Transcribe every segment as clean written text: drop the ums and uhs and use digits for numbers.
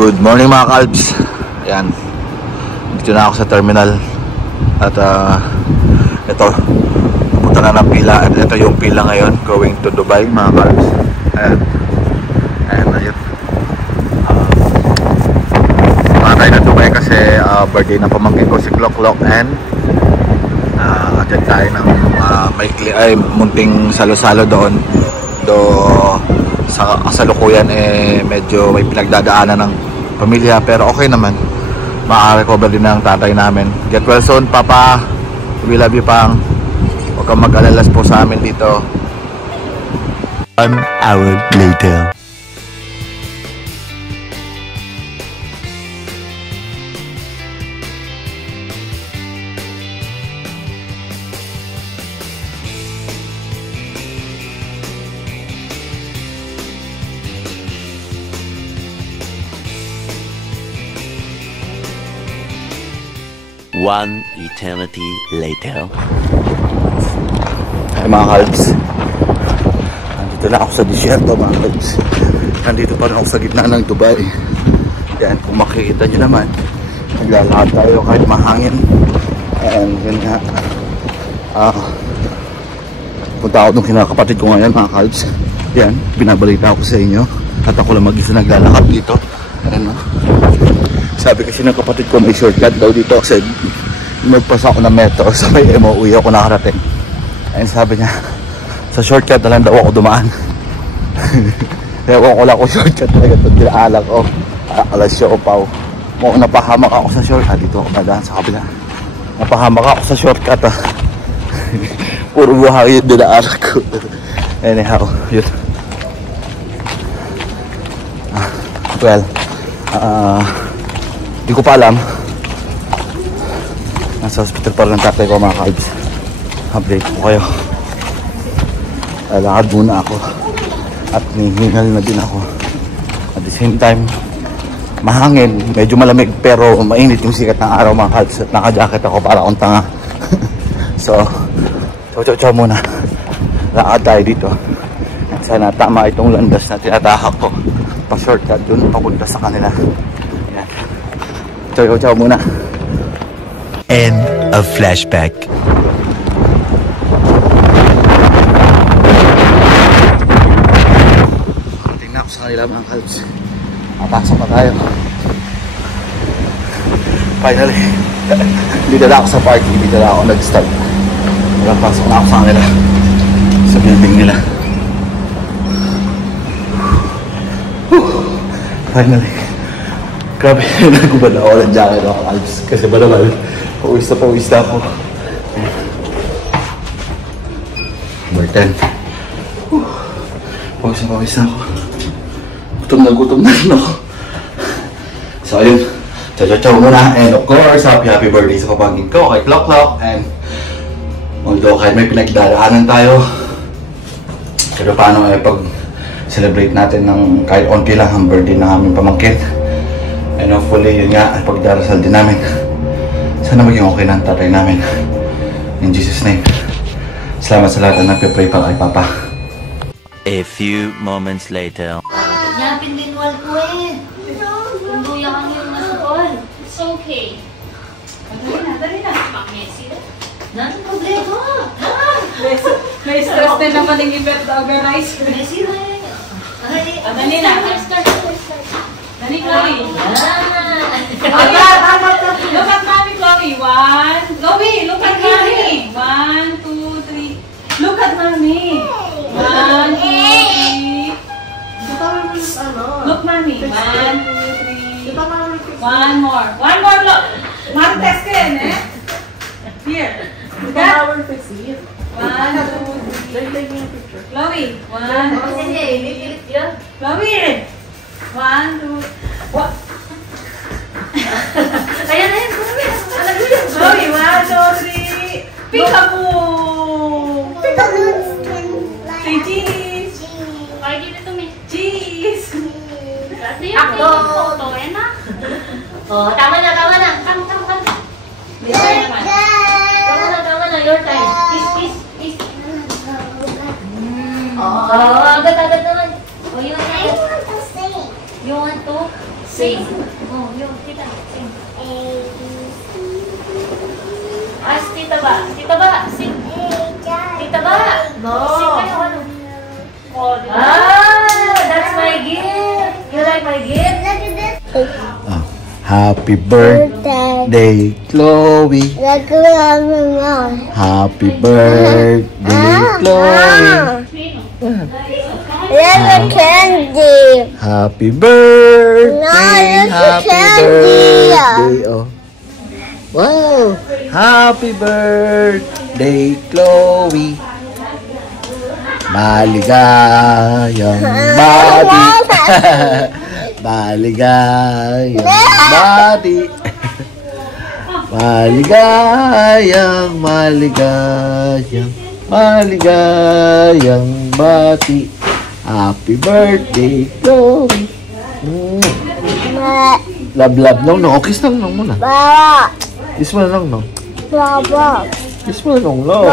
Good morning mga kalbs. Ayan, dito na ako sa terminal. At ito, pupunta na ng pila. At ito yung pila ngayon, going to Dubai mga kalbs. Ayan, ayun. Mga tayo na Dubai kasi birthday na pamangkin ko si Clock and attend tayo ng munting salo-salo doon. Sa kasalukuyan medyo may pinagdadaanan ng pamilya, pero okay naman, maka-recover din ng tatay namin. Get well soon papa, we love you pang. Huwag kang mag-alalas po sa amin dito. 1 hour later. One eternity later. Ay mga kalbs, nandito na ako sa disyerto mga kalbs. Nandito pa rin ako sa gitna ng Dubai. Yan, kung makikita nyo naman, naglalakad tayo kahit mahangin. And yun nga, punta ako nung kinakapatid ko ngayon mga kalbs. Yan, binabalita ako sa inyo. At ako lang mag-isa naglalakad dito. Ayan o. Sabi kasi ng kapatid ko may shortcut daw dito kasi magpasa ako ng metro sa may MOE ako nakarating. Ayun, sabi niya sa shortcut na lang daw ako dumaan. Kaya kung wala ko shortcut talaga ito dinaalang ko alas 7 paw. Kung napahamak ako sa shortcut dito ako madaan sa kabila. Napahamak ako sa shortcut puro buhangin yung dinaalang ko. Anyhow, yun. Well, hindi ko pa alam. Nasa hospital pa rin ng tatay ko mga kalbs. Update ko kayo. Lalakad muna ako. At nihingal na din ako. At the same time, mahangin. Medyo malamig pero mainit yung sikat ng araw mga kalbs. At naka-jacket ako para akong tanga. So, chow muna. Lakad tayo dito. At sana tama itong landas na tinatahak ko. Pa-shortcut dun, papunta sa kanila. Chow muna. End of flashback. Tingnan ako sa kanila mga kalbs. Papasok na tayo. Finally. Dito na ako sa parking. Dito na ako nag-start. Pasok na ako sa kanila. Sa building nila. Finally. Grabe, nagubad ako ng jacket mga kalbs. Kasi ba naman, pawis na ako. Number 10. Pawis na ako. Gutom na rin ako. So ayun, chow muna. And of course, happy birthday sa kapangin ko kay Clock. And although kahit may pinagdadaanan tayo, pero paano pag-celebrate natin ng kahit onti lang ang birthday na aming pamangkin. And hopefully, yun nga, pagdarasal din namin. Sana maging okay na ang tatay namin. In Jesus' name. Salamat sa lahat na nagpe-pray pa kay Papa. A few moments later. Yapin din wal ko eh. Tunduya kang yung nasukol. It's okay. Dali na. Pag-messy na. Nandang problema. May stress din naman yung event to organize. Messy na eh. Dali na. Dali, Chloe. Look at mommy, Chloe. Chloe, look at mommy. 1, 2, 3. Look at mommy. 1, 2, 3. Look, mommy. 1, 2, 3. One more, look. Marites ka yan, eh? Here. Look at. 1, 2, 3. Chloe. 1, 2. Chloe. 1, 2. What? Ayan na yun. Chloe, 1, 2, 3. Peekaboo. Say cheese. Ay, dito may Cheese. Kasi yung photo, eh na. Oh, tama na. Tama. Tama na. Your time. Peace. Oh, agad naman. Oh, yun. You want to? Sing. Oh, yun, tita. Sing. As tita ba? Tita ba? Sing. Tita ba? No. Sing kayo, ano? Ah, that's my gift. You like my gift? Happy birthday, Chloe. Happy birthday, Chloe. Candy. Happy birthday, happy birthday. Oh. Wow. Happy birthday, Chloe. Maligayang bati. Maligayang bati. Maligayang, maligayang bati. Happy birthday, Chloe. Love, love, no, no. Kiss lang, no, muna. Kiss mo lang, no. Kiss mo lang, no.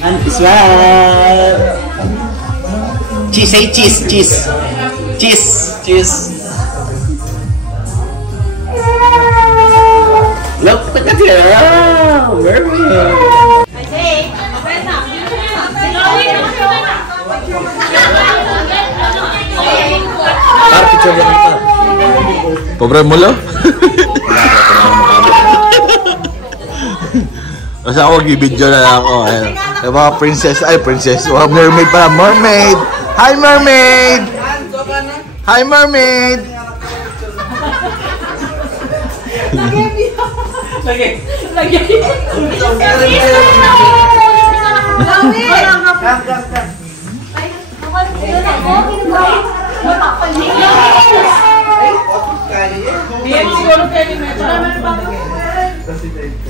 And swap. Cheese, say cheese, cheese. Cheese, cheese. Look at that. Perfect. Picture mo ito. Pobre mo lang. Kasi ako mag-video na lang ako. Ayun. Yung mga princess, ay princess, oh, mermaid pala, mermaid! Hi mermaid! Hi mermaid! Lagi.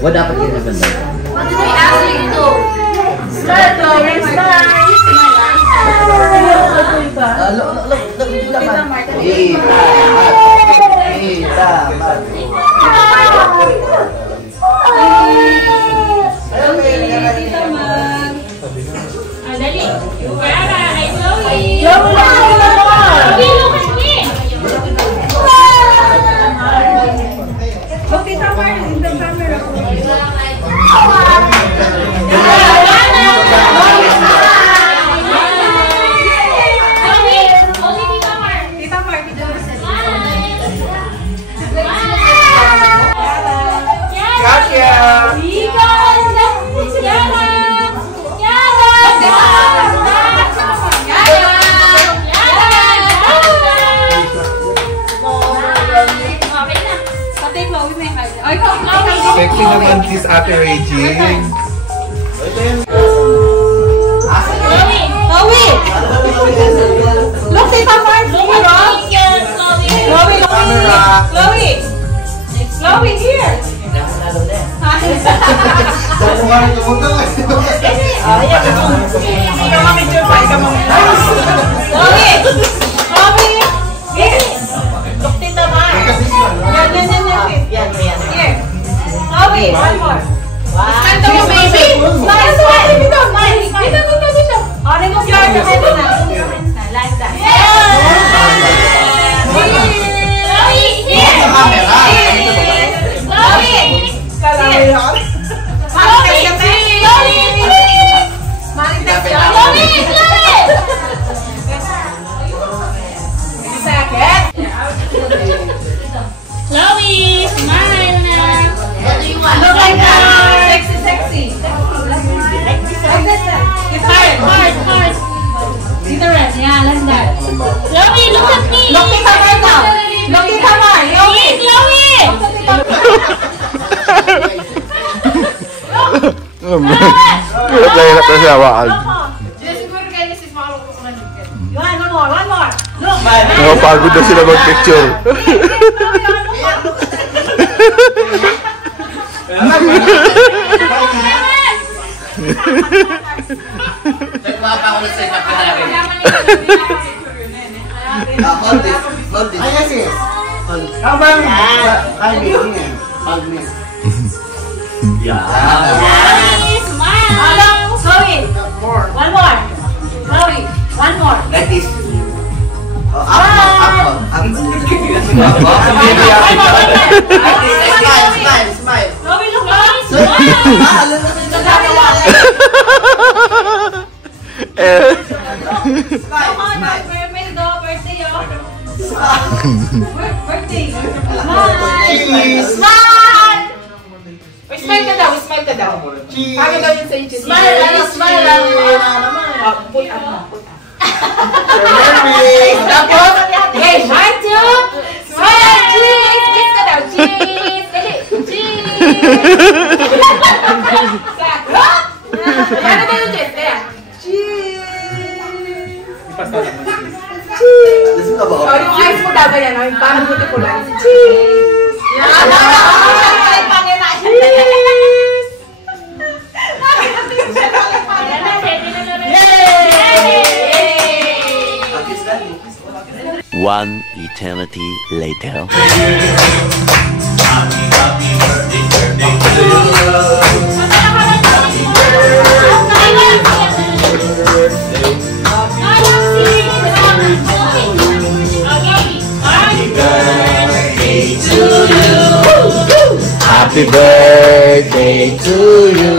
What dapat yun na banda? What did we ask you to do? Smile, Chloe, smile! Dali. Yara, hi Chloe! Chloe, look at me! Look, Tita Mar, in the camera. Sexy naman this Ate Regine. Chloe! Look, Tita Mark! Chloe! Chloe, here! Chloe, one more. Smile to baby. Smile, smile. Dito, smile. Dito. Oh, remove your hands na. Like that. Chloe, here. Chloe, smile na. What do you want? Look like that. Sexy. Heart. See the rest. Yeah, like that. Chloe, look at me. Look at Tamar now. Look at Tamar. Hey, Chloe. Kaya na kasi awaan. One more. Look. Nakapagod na sila mag-picture. Nagpapa ko na sa isa pa namin. Hold this. Yes, yes. How about me? Hug me. Yeah. Smile. Chloe. One more. Chloe. One more. Like this. Up. Smile. Chloe, look. Come on, may birthday, birthday. Smile. Smile ka daw. Kaya daw yun sa inches. Smile lang. Put up. Tapos, okay, 1, 2, smile, cheese. Cheese ka daw, cheese. Dali, cheese. Sakot. Ano daw yung cheese? Kaya, cheese. Oh, yung eyes mo daw yan, yung parang buti ko lang. Cheese. One eternity later. Happy birthday to you.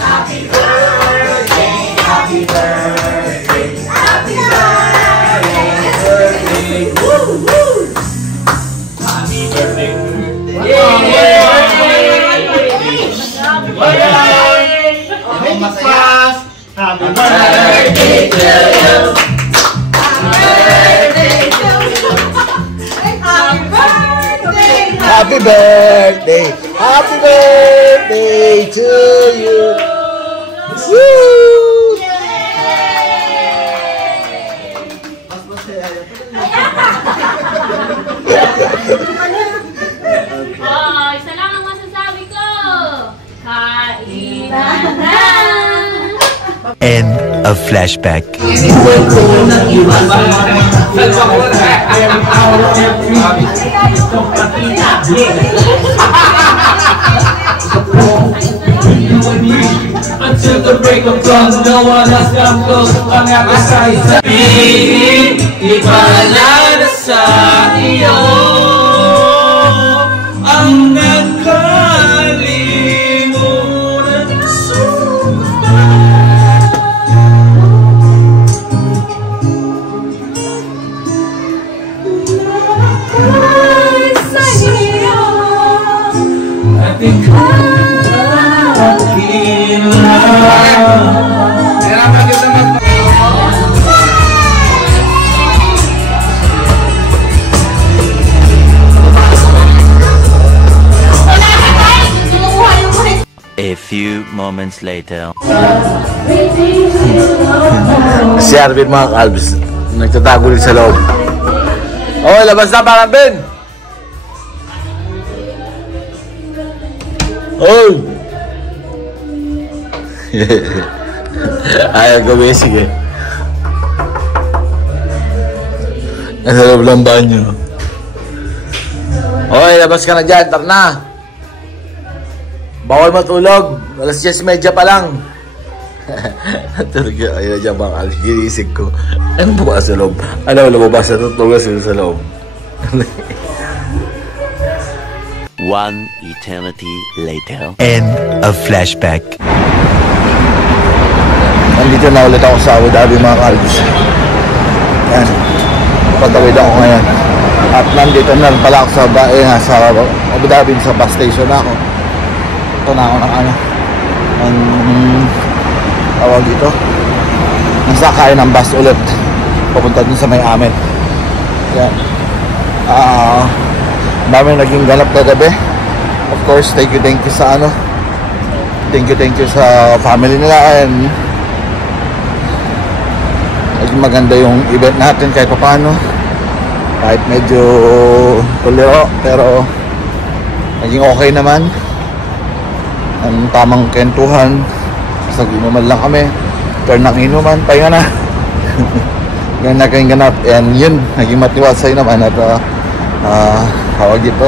Happy birthday. Happy birthday. Happy birthday. Happy birthday. Happy birthday to you. Happy birthday. Happy birthday to you. Woo! Oh, isa lang ang masasabi ko. Kainan na. End of flashback. Until the break of dawn, no one has come close. Ang appetite sa piling, ipaalala sa iyo ang nagkalimutan sa iyo at ikaw akin lang. A few few moments later. Si Arvin mga kalbs, nagtatago rin sa loob. Okay, labas na parang Ben! Oh! Ayaw gawin, sige. Nasa loob lang banyo. Okay, labas ka na dyan, tara na! Bawal matulog, alas 10:30 pa lang. Tulog yun, ayun na dyan mga kalbs, ginisig ko. Ano ba sa loob? Ano, lumabas na tutulog sila sa loob. One eternity later. End of flashback. Nandito na ulit ako sa Abu Dhabi mga kalbs. Yan. Patawid ako ngayon. At nandito na pala ako sa Abu Dhabi, sa bus station na ako. Ito na ako ng ang tawag dito. Nasakay ng bus ulit. Papunta dun sa may amin. Yan. Dami naging ganap kagabi. Of course, thank you sa thank you sa family nila, and naging maganda yung event natin kahit paano, kahit medyo tuliro, pero naging okay naman. Ang tamang kentuhan, sa inuman lang kami, turn ng inuman, pahinga na. Ganyan na kayong ganap, and yun, naging matiwasay naman at tawag dito,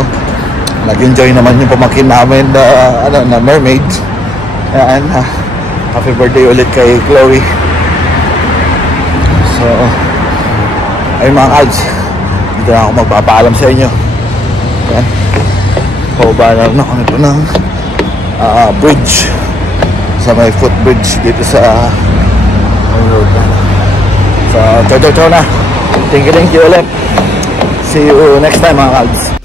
nag-enjoy naman yung pamakin namin na mermaid. Ayan, happy birthday ulit kay Chloe. So ayun mga kalbs, dito na ako magpapaalam sa inyo. Ayan, pababa na ako nito ng bridge, sa may footbridge dito sa road. So, ciao na. Thank you ulit. See you next time mga kalbs.